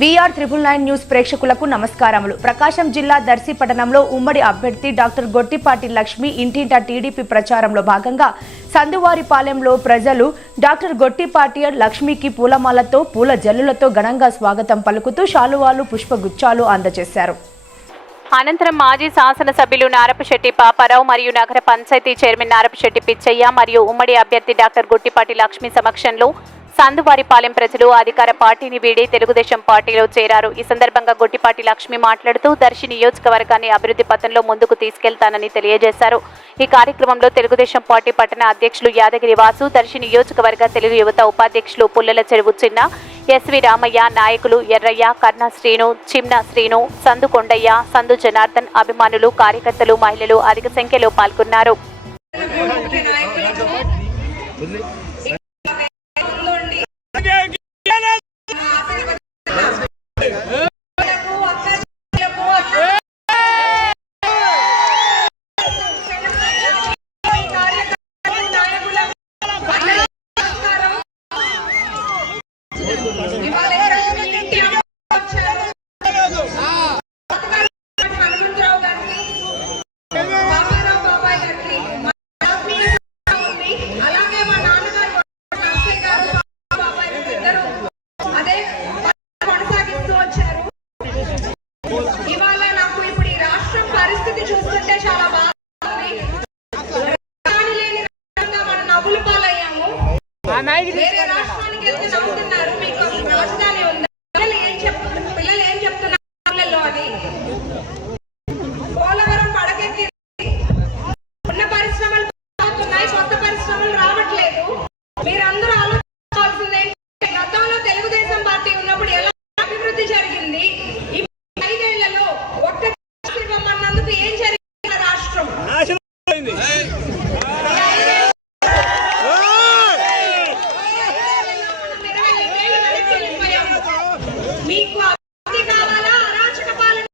VR999 news ప్రేక్షకులకు నమస్కారములు. ప్రకాశం జిల్లా దర్శి పట్టణంలో ఉమ్మడి అభ్యర్థి డాక్టర్ గొట్టిపాటి లక్ష్మి ఇంటింటా టీడీపీ ప్రచారంలో భాగంగా సందువారిపాలెంలో ప్రజలు డాక్టర్ గొట్టిపాటి లక్ష్మికి పూలమాలతో పూల జల్లులతో ఘనంగా స్వాగతం పలుకుతూ శాలువాలు పుష్పగుచ్చాలు అందజేశారు. అనంతరం మాజీ శాసనసభ్యులు నారపశెట్టి పాపారావు మరియు నగర పంచాయతీ చైర్మన్ నారపశెట్టి పిచ్చయ్య మరియు ఉమ్మడి అభ్యర్థి డాక్టర్ గొట్టిపాటి లక్ష్మి సమక్షంలో సందువారిపాలెం ప్రజలు అధికార పార్టీని వీడి తెలుగుదేశం పార్టీలో చేరారు. ఈ సందర్భంగా గొట్టిపాటి లక్ష్మి మాట్లాడుతూ దర్శి నియోజకవర్గాన్ని అభివృద్ధి పథంలో ముందుకు తీసుకెళ్తానని తెలియజేశారు. ఈ కార్యక్రమంలో తెలుగుదేశం పార్టీ పట్టణ అధ్యక్షులు యాదగిరి వాసు, దర్శి నియోజకవర్గ తెలుగు యువత ఉపాధ్యక్షులు పుల్లల చెరువు చిన్న, ఎస్వి రామయ్య, నాయకులు ఎర్రయ్య, కర్ణ శ్రీను, చిమ్న శ్రీను, సందు కొండయ్య, సందు జనార్దన్, అభిమానులు, కార్యకర్తలు, మహిళలు అధిక సంఖ్యలో పాల్గొన్నారు. ఇవాళ నాకు ఇప్పుడు ఈ రాష్ట్రం పరిస్థితి చూస్తుంటే చాలా బాగుంది. మనం నవ్వులు పాలయ్యాము. వేరే రాష్ట్రానికి వెళ్తే నవ్వుతున్నారు. మీకు రాజధాని ఉందా? పిల్లలు ఏం చెప్తున్నారు అని. పోలవరం పడకెక్కి ఉన్న పరిశ్రమలు అవుతున్నాయి, కొత్త పరిశ్రమలు రావట్లేదు. మీరందరూ ఆలోచించాల్సింది గతంలో తెలుగుదేశం పార్టీ ఉన్నప్పుడు ఎలా అభివృద్ధి జరిగింది, ఏం జరిగింది రాష్ట్రం మీకు అభివృద్ధి కావాలా, అరాచక పాలన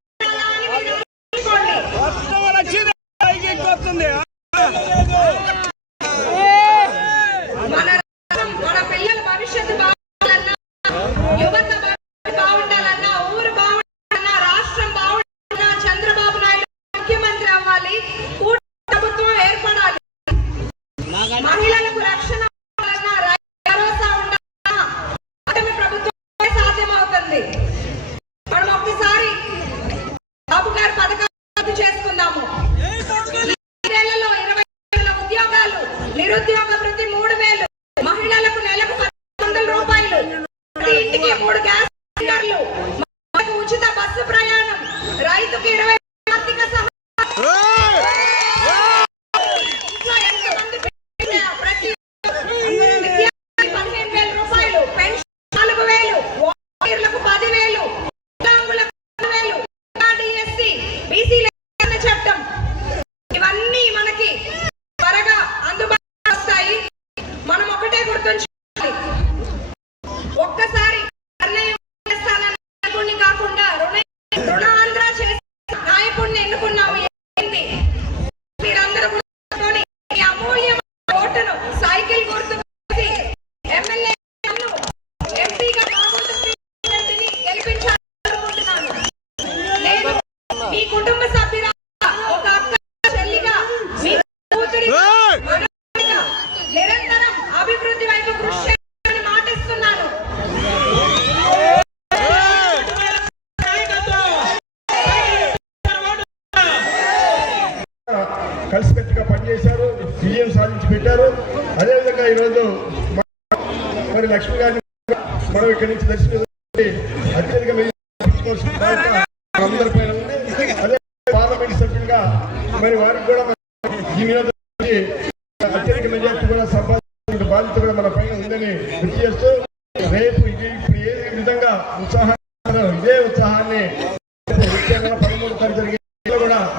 మన పిల్లల భవిష్యత్తు బాగుండాలన్నా, యువత బాగుండాలన్నా, ఊరు బాగుండాలన్నా, రాష్ట్రం బాగుండాలన్నా చంద్రబాబు నాయుడు ముఖ్యమంత్రి అవ్వాలి, ప్రభుత్వం ఏర్పడాలి. మహిళలకు రక్షణ భరోసా ఉండాలన్నా ప్రభుత్వం సాధ్యమవుతుంది. మనం ఒక్కసారి బాబు గారి పథకాలు చేసుకుందాము. 20 ఉద్యోగాలు, నిరుద్యోగ వృత్తి 3,000, మహిళలకు నెలకు 1,100 రూపాయలు, ఇంటికి 3 గ్యాస్ సిలిండర్లు, ఉచిత బస్సు ప్రయాణం, రైతుకి 20 ఆర్థిక సహాయం, ప్రతి 15,000 రూపాయలు, పెన్షన్ 4,000, వాలంటీర్లకు 10,000, వికలాంగులకు 10,000, డిఎస్సి, బీసీ చట్టం, ఇవన్నీ మనకి త్వరగా అందుబాటులో వస్తాయి. మనం ఒకటే గుర్తుంచుకోవాలి, ఒక్కసారి నిర్ణయం చేస్తానని కాకుండా రుణాంధ్ర చేసి నాయకుడిని ఎన్నుకున్నాము. ఏంటి మీరందరూ కూడా ఈ అమూల్యమైన ఓటును సైకిల్ గుర్తు ఎమ్మెల్యే ఎంపీగా గెలిపించాలనుకుంటున్నాను. నేను మీ కుటుంబ సభ్యుల ఒక అక్క చెల్లిగా మీ కూతురి నిరంతరం అభివృద్ధి వైపు కృషి చేయాలని మాటిస్తున్నాను. కలిసికట్టుగా పనిచేశారు, విజయం సాధించి పెట్టారు. అదేవిధంగా ఈరోజు మరి లక్ష్మి గారిని మనం ఇక్కడి నుంచి దర్శనం అత్యధిక అందరిపైన ఉంది. అదే పార్లమెంట్ సభ్యులుగా మరి వారికి కూడా ఈ నియోజకవర్గానికి అత్యధిక మెజార్టీ కూడా సంపాదించిన బాధ్యత కూడా మన పైన ఉందని గుర్తు చేస్తూ